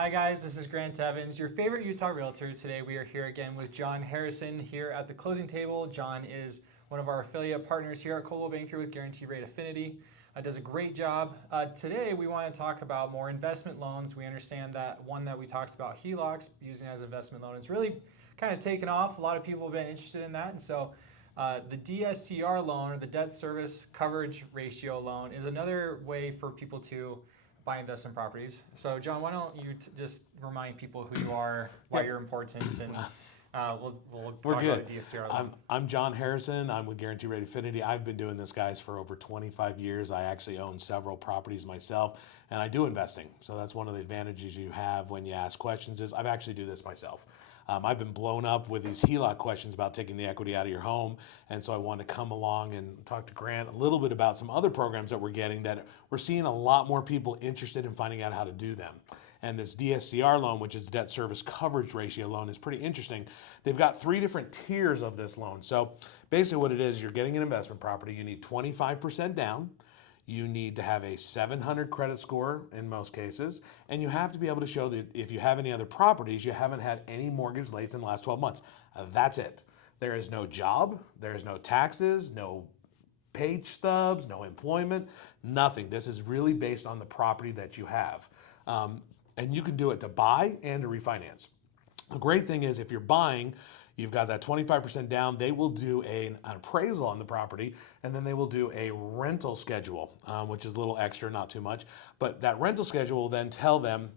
Hi guys, this is Grant.Evans, your favorite Utah realtor. Today we are here again with John Harrison here at the closing table. John is one of our affiliate partners here at Coldwell Banker with Guarantee Rate Affinity. Does a great job. Today we want to talk about more investment loans. We understand that one that we talked about, HELOCs, using as investment loan, is really kind of taken off. A lot of people have been interested in that, and so the DSCR loan, or the debt service coverage ratio loan, is another way for people to buy investment properties. So John, why don't you just remind people who you are, why you're important, and we'll talk about the DSCR loan. I'm John Harrison. I'm with Guarantee Rate Affinity. I've been doing this, guys, for over 25 years. I actually own several properties myself, and I do investing. So that's one of the advantages you have when you ask questions is I actually do this myself. I've been blown up with these HELOC questions about taking the equity out of your home, and so I wanted to come along and talk to Grant a little bit about some other programs that we're getting that we're seeing a lot more people interested in finding out how to do them. And this DSCR loan, which is the debt service coverage ratio loan, is pretty interesting. They've got 3 different tiers of this loan. So basically what it is, you're getting an investment property, you need 25% down, you need to have a 700 credit score in most cases, and you have to be able to show that if you have any other properties, you haven't had any mortgage lates in the last 12 months. That's it. There is no job, there is no taxes, no page stubs, no employment, nothing. This is really based on the property that you have. And you can do it to buy and to refinance. The great thing is if you're buying, you've got that 25% down, they will do an appraisal on the property, and then they will do a rental schedule, which is a little extra, not too much. But that rental schedule will then tell them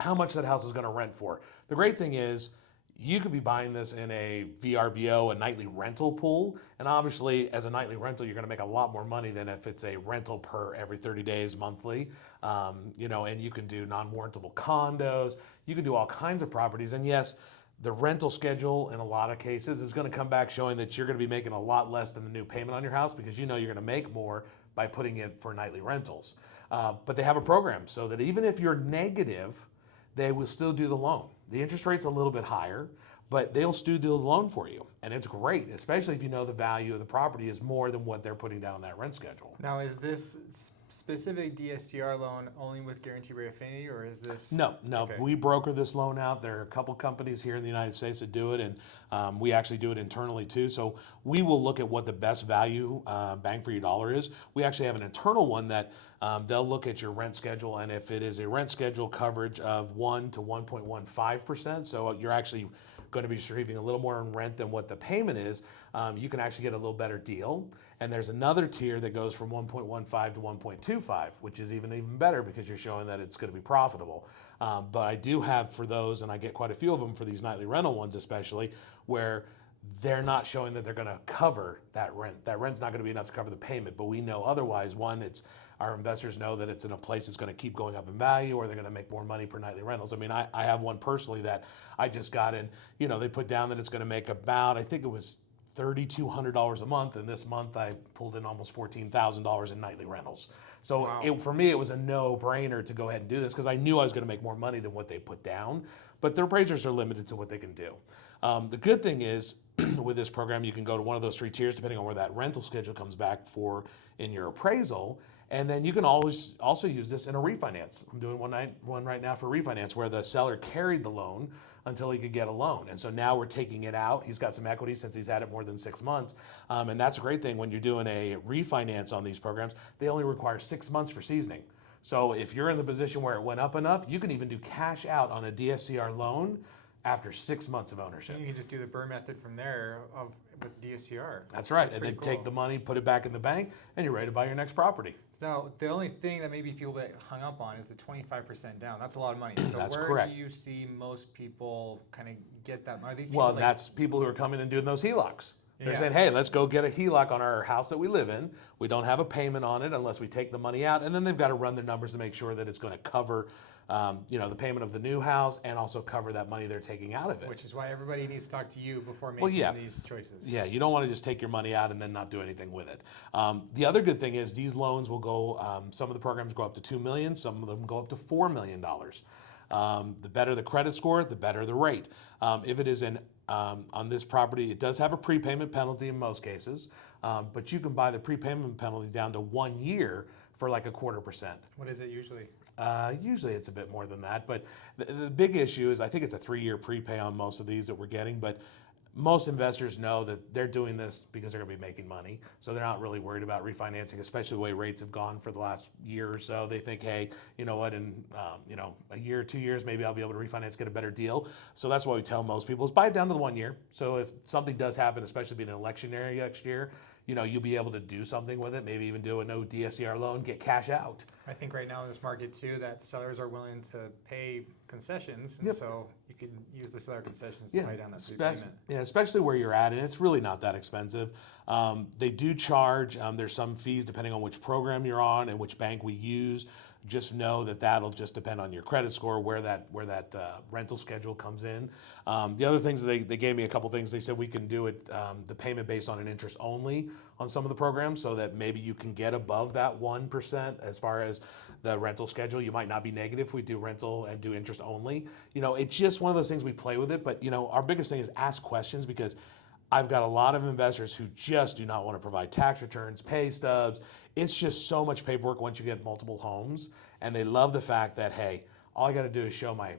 how much that house is going to rent for. The great thing is you could be buying this in a VRBO, a nightly rental pool, and obviously as a nightly rental, you're going to make a lot more money than if it's a rental per every 30 days monthly. And you can do non-warrantable condos, you can do all kinds of properties, and yes, the rental schedule in a lot of cases is going to come back showing that you're going to be making a lot less than the new payment on your house because you know you're going to make more by putting it for nightly rentals. But they have a program so that even if you're negative, they will still do the loan. The interest rate's a little bit higher, but they'll still do the loan for you. And it's great, especially if you know the value of the property is more than what they're putting down on that rent schedule. Now, is this specific DSCR loan only with Guarantee Rate Affinity, or is this? No. Okay. We broker this loan out. There are a couple companies here in the United States that do it, and we actually do it internally too. So we will look at what the best value bang for your dollar is. We actually have an internal one that they'll look at your rent schedule, and if it is a rent schedule coverage of 1 to 1.15%, so you're actually going to be receiving a little more in rent than what the payment is, you can actually get a little better deal. And there's another tier that goes from 1.15 to 1.25, which is even better because you're showing that it's going to be profitable. But I do have for those, and I get quite a few of them for these nightly rental ones especially, where they're not showing that they're going to cover that rent. That rent's not going to be enough to cover the payment, but we know otherwise. One, it's our investors know that it's in a place that's going to keep going up in value, or they're going to make more money per nightly rentals. I mean, I have one personally that I just got in. They put down that it's going to make about, I think it was $3,200 a month, and this month I pulled in almost $14,000 in nightly rentals. So wow. for me, it was a no-brainer to go ahead and do this because I knew I was going to make more money than what they put down, but their appraisers are limited to what they can do. The good thing is with this program, you can go to one of those 3 tiers depending on where that rental schedule comes back for in your appraisal, and then you can always also use this in a refinance. I'm doing one right now for refinance where the seller carried the loan until he could get a loan. And so now we're taking it out. He's got some equity since he's had it more than 6 months. And that's a great thing when you're doing a refinance on these programs. They only require 6 months for seasoning. So if you're in the position where it went up enough, you can even do cash out on a DSCR loan after 6 months of ownership. You can just do the Burr method from there with DSCR. That's right. That's and then cool. Take the money, put it back in the bank, and you're ready to buy your next property. Now, the only thing that maybe people get hung up on is the 25% down. That's a lot of money. So That's where correct. do you see most people kind of get that money? Are these people Well, that's people who are coming and doing those HELOCs. They're Yeah. saying, hey, let's go get a HELOC on our house that we live in. We don't have a payment on it unless we take the money out. And then they've got to run their numbers to make sure that it's going to cover the payment of the new house and also cover that money they're taking out of it. Which is why everybody needs to talk to you before making these choices. Yeah, you don't want to just take your money out and then not do anything with it. The other good thing is these loans will go, some of the programs go up to $2 million, some of them go up to $4 million. The better the credit score, the better the rate. If it is on this property, it does have a prepayment penalty in most cases, but you can buy the prepayment penalty down to 1 year for like 0.25%. What is it usually? Usually it's a bit more than that, but the big issue is I think it's a 3-year prepay on most of these that we're getting, but most investors know that they're doing this because they're going to be making money, so they're not really worried about refinancing, especially the way rates have gone for the last year or so. They think, hey, you know what, in a year or 2 years, maybe I'll be able to refinance, get a better deal. So that's what we tell most people is buy it down to the 1 year. So if something does happen, especially being an election year next year, you'll be able to do something with it, maybe even do a no DSCR loan, get cash out. I think right now in this market too, that sellers are willing to pay concessions, and so you can use the seller concessions to pay down that prepayment. Yeah, especially where you're at, and it's really not that expensive. They do charge, there's some fees depending on which program you're on and which bank we use. Just know that that'll just depend on your credit score, where that rental schedule comes in. The other things, they gave me a couple things. They said we can do it, the payment based on an interest only on some of the programs, so that maybe you can get above that 1% as far as the rental schedule. You might not be negative if we do rental and do interest only. It's just one of those things we play with it, but our biggest thing is ask questions, because I've got a lot of investors who just do not want to provide tax returns, pay stubs. It's just so much paperwork once you get multiple homes, and they love the fact that, hey, all I got to do is show my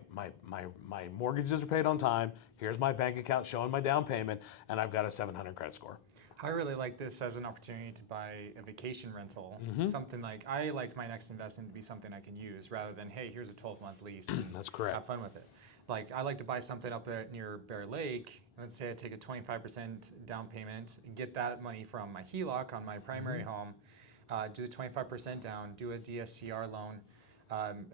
mortgages are paid on time. Here's my bank account showing my down payment, and I've got a 700 credit score. I really like this as an opportunity to buy a vacation rental. Something like, I like my next investment to be something I can use rather than, hey, here's a 12-month lease. That's correct. Have fun with it. Like, I like to buy something up near Bear Lake. Let's say I take a 25% down payment, get that money from my HELOC on my primary home, do the 25% down, do a DSCR loan,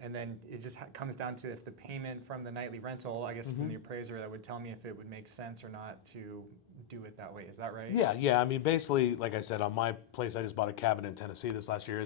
and then it just comes down to if the payment from the nightly rental, I guess from the appraiser, that would tell me if it would make sense or not to do it that way. Is that right? Yeah. I mean, basically, like I said, on my place, I just bought a cabin in Tennessee this last year.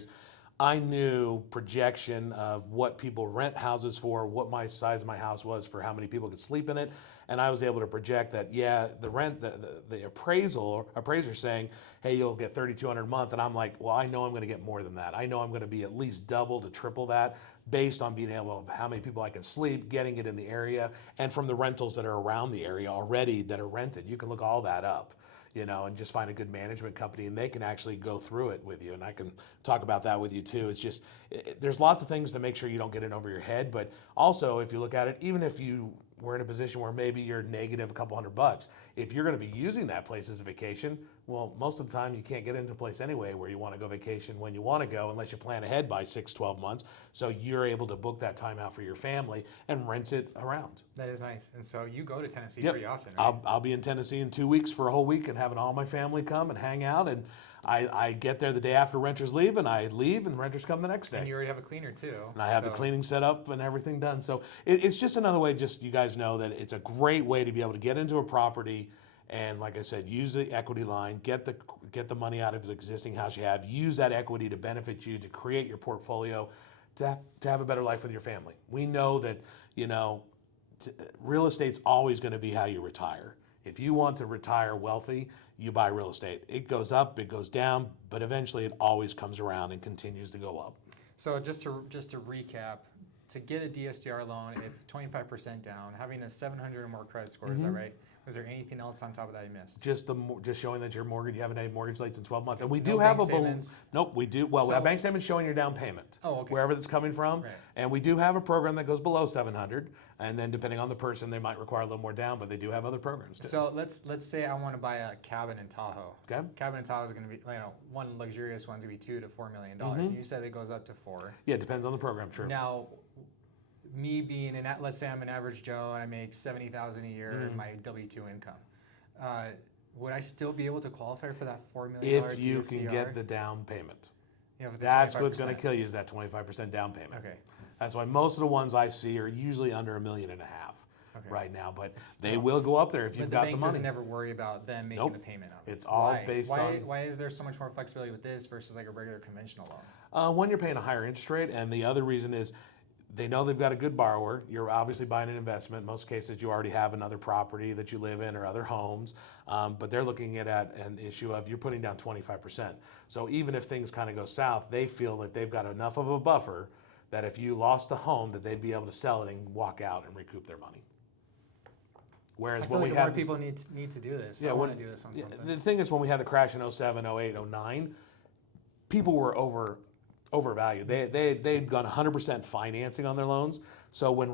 I knew projection of what people rent houses for, what my size of my house was for how many people could sleep in it, and I was able to project that, the rent, the appraiser saying, hey, you'll get $3,200 a month, and I'm like, well, I know I'm going to get more than that. I know I'm going to be at least double to triple that based on being able to how many people I can sleep, getting it in the area, and from the rentals that are around the area already that are rented. You can look all that up. And just find a good management company, and they can actually go through it with you. And I can talk about that with you too. It's just, there's lots of things to make sure you don't get in over your head. But also, if you look at it, even if you were in a position where maybe you're negative a couple $100, if you're going to be using that place as a vacation, well, most of the time you can't get into a place anyway where you want to go vacation when you want to go, unless you plan ahead by 6-12 months. So you're able to book that time out for your family and rent it around. That is nice. And so you go to Tennessee pretty often, right? I'll be in Tennessee in 2 weeks for a whole week and having all my family come and hang out. And I get there the day after renters leave, and I leave, and renters come the next day. And you already have a cleaner too. And I have the cleaning set up and everything done. So it's just another way, just you guys know that it's a great way to be able to get into a property. And like I said, use the equity line, get the money out of the existing house you have, use that equity to benefit you, to create your portfolio, to have a better life with your family. We know that, real estate's always going to be how you retire. If you want to retire wealthy, you buy real estate. It goes up, it goes down, but eventually it always comes around and continues to go up. So just to recap, to get a DSCR loan, it's 25% down, having a 700 or more credit score, is that right? Was there anything else on top of that I missed? Just showing that your mortgage, you haven't had mortgage rates in 12 months. And we do have a balloon. Nope, we do. Well, we have bank statements showing your down payment. Oh, okay. Wherever that's coming from. Right. And we do have a program that goes below 700. And then depending on the person, they might require a little more down, but they do have other programs too. So let's say I want to buy a cabin in Tahoe. Okay. Cabin in Tahoe is going to be, one luxurious one's going to be $2 to $4 million. And you said it goes up to 4. Yeah, it depends on the program, true. Now, me being let's say I'm an average Joe and I make $70,000 a year in my W-2 income. Would I still be able to qualify for that $4 million if you DSCR? can get the down payment? The That's 25%. what's going to kill you, is that 25% down payment. Okay. That's why most of the ones I see are usually under $1.5 million right now, but they will go up there if you've got the money. But the bank doesn't never worry about them making the payment of it. It's all based on... Why is there so much more flexibility with this versus like a regular conventional loan? One, you're paying a higher interest rate, and the other reason is they know they've got a good borrower. You're obviously buying an investment. In most cases, you already have another property that you live in or other homes, but they're looking at an issue of you're putting down 25%. So even if things kind of go south, they feel that they've got enough of a buffer that if you lost a home, that they'd be able to sell it and walk out and recoup their money. Whereas when we have more people need to do this. I want to do this on something. The thing is, when we had the crash in 07, 08, 09, people were overvalued. They'd gone 100% financing on their loans. So when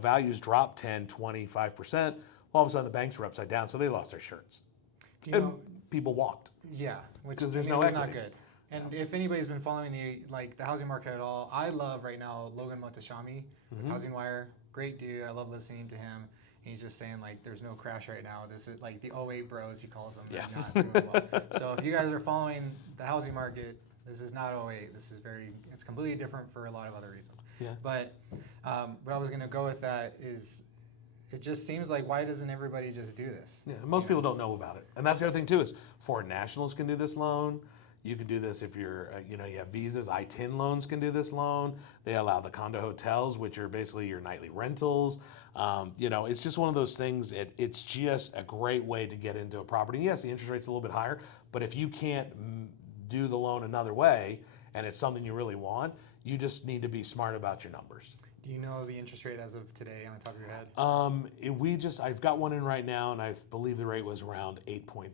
values dropped 10, 25%, all of a sudden the banks were upside down. So they lost their shirts. And people walked. Yeah, which 'Cause there's I no mean, that's equity. not good. And if anybody's been following the housing market at all, I love right now Logan Montashami with Housing Wire. Great dude. I love listening to him. He's just saying like there's no crash right now. This is like the '08 bros, he calls them. Yeah. Not doing well. So if you guys are following the housing market, this is not '08. This is it's completely different for a lot of other reasons. Yeah. But what I was gonna go with that is it just seems like why doesn't everybody just do this? Yeah, most people don't know about it. And that's the other thing too is foreign nationals can do this loan. You can do this if you're, you have visas. I-10 loans can do this loan. They allow the condo hotels, which are basically your nightly rentals. It's just one of those things. It's just a great way to get into a property. Yes, the interest rate's a little bit higher, but if you can't do the loan another way and it's something you really want, you just need to be smart about your numbers. Do you know the interest rate as of today on the top of your head? I've got one in right now, and I believe the rate was around 8.3.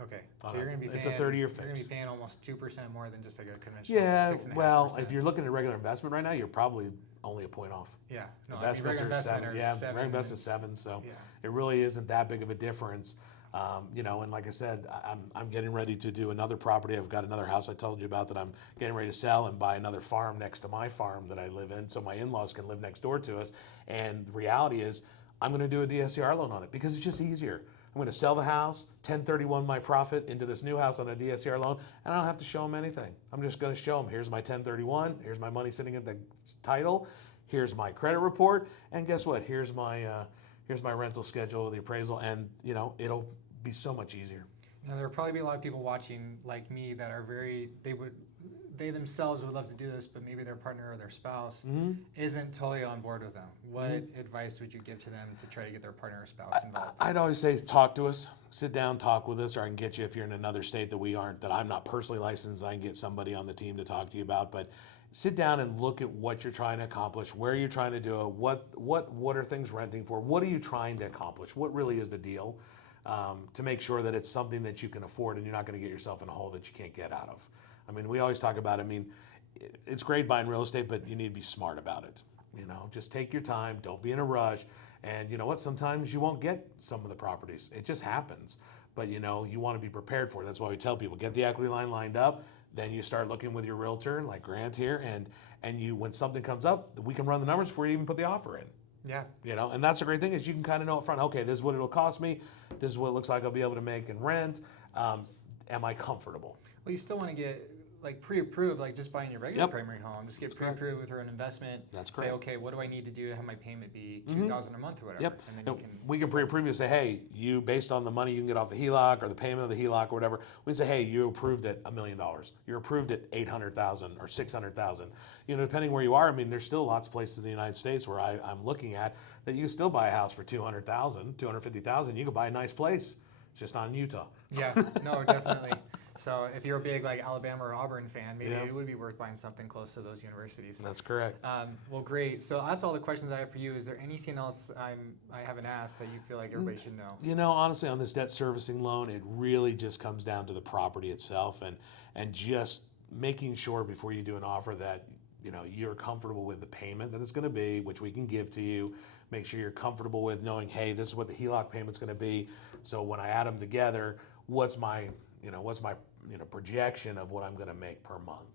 Okay, so you're going to be paying. It's a 30-year You're fix. going to be paying almost 2% more than just like a conventional. Yeah, 6.5%. well, if you're looking at regular investment right now, you're probably only a point off. Yeah, no, Investments regular are 7. Yeah, seven regular investment is 7, so yeah. it really isn't that big of a difference. And like I said, I'm getting ready to do another property. I've got another house I told you about that I'm getting ready to sell and buy another farm next to my farm that I live in, so my in-laws can live next door to us. And the reality is, I'm going to do a DSCR loan on it because it's just easier. I'm going to sell the house, 1031 my profit into this new house on a DSCR loan, and I don't have to show them anything. I'm just going to show them, here's my 1031, here's my money sitting at the title, here's my credit report, and guess what? Here's my rental schedule, the appraisal, and it'll be so much easier. Now there will probably be a lot of people watching like me that are they themselves would love to do this, but maybe their partner or their spouse isn't totally on board with them. What advice would you give to them to try to get their partner or spouse involved? I'd always say talk to us, sit down, talk with us, or I can get you if you're in another state that I'm not personally licensed, I can get somebody on the team to talk to you about, but sit down and look at what you're trying to accomplish, where you're trying to do it, what are things renting for, what are you trying to accomplish, what really is the deal, to make sure that it's something that you can afford and you're not going to get yourself in a hole that you can't get out of. I mean, we always talk about, it's great buying real estate, but you need to be smart about it. Just take your time, don't be in a rush, and you know what, sometimes you won't get some of the properties. It just happens, but you want to be prepared for it. That's why we tell people, get the equity line lined up, then you start looking with your realtor, like Grant here, and you, when something comes up, we can run the numbers before you even put the offer in. Yeah. And that's the great thing is you can kind of know up front, okay, this is what it'll cost me, this is what it looks like I'll be able to make in rent. Am I comfortable? Well, you still want to get like pre-approved, like just buying your regular primary home. Just get pre-approved with an investment. That's say, correct. okay, what do I need to do to have my payment be $2,000 a month or whatever? Yep. And then We can pre-approve you and say, hey, you based on the money you can get off the HELOC or the payment of the HELOC or whatever, we can say, hey, you approved at $1 million. You're approved at $800,000 or $600,000. Depending where you are. There's still lots of places in the United States where I'm looking at that you can still buy a house for $200,000, $250,000. You can buy a nice place. It's just not in Utah. Yeah, no, definitely. So if you're a big like Alabama or Auburn fan, maybe it would be worth buying something close to those universities. That's correct. Well, great. So that's all the questions I have for you. Is there anything else I haven't asked that you feel like everybody should know? Honestly, on this debt servicing loan, it really just comes down to the property itself and just making sure before you do an offer that you're comfortable with the payment that it's going to be, which we can give to you. Make sure you're comfortable with knowing, hey, this is what the HELOC payment's going to be. So when I add them together, what's my projection of what I'm going to make per month,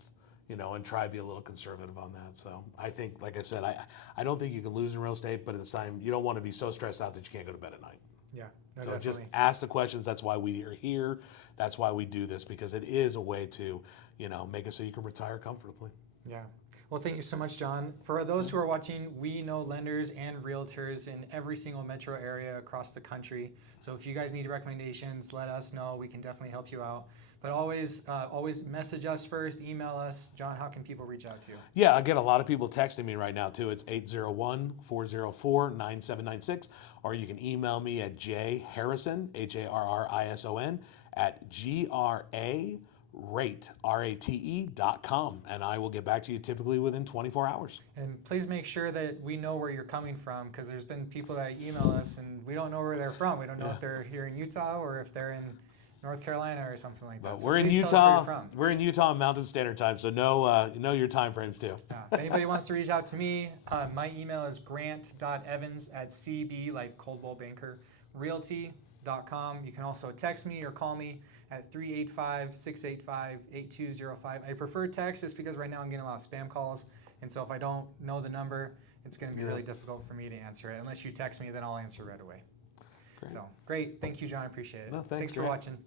and try to be a little conservative on that. So I think, like I said, I don't think you can lose in real estate, but at the time, you don't want to be so stressed out that you can't go to bed at night. Yeah, no, so definitely. Just ask the questions. That's why we are here. That's why we do this, because it is a way to, make it so you can retire comfortably. Yeah. Well, thank you so much, John. For those who are watching, we know lenders and realtors in every single metro area across the country. So if you guys need recommendations, let us know. We can definitely help you out. But always message us first, email us. John, how can people reach out to you? Yeah, I get a lot of people texting me right now, too. It's 801-404-9796. Or you can email me at jharrison, HARRISON, at grate.com, and I will get back to you typically within 24 hours. And please make sure that we know where you're coming from, because there's been people that email us and we don't know where they're from. We don't know if they're here in Utah or if they're in North Carolina or something like that. But So we're in please tell us where Utah. you're from. We're in Utah Mountain Standard Time, so know your time frames too. If anybody wants to reach out to me, my email is grant.evans@cb, like Coldwell Banker, realty.com. You can also text me or call me at 385-685-8205. I prefer text just because right now I'm getting a lot of spam calls. And so if I don't know the number, it's going to be really difficult for me to answer it. Unless you text me, then I'll answer right away. Great. So great. Thank you, John. I appreciate it. No, thanks, for Grant. watching.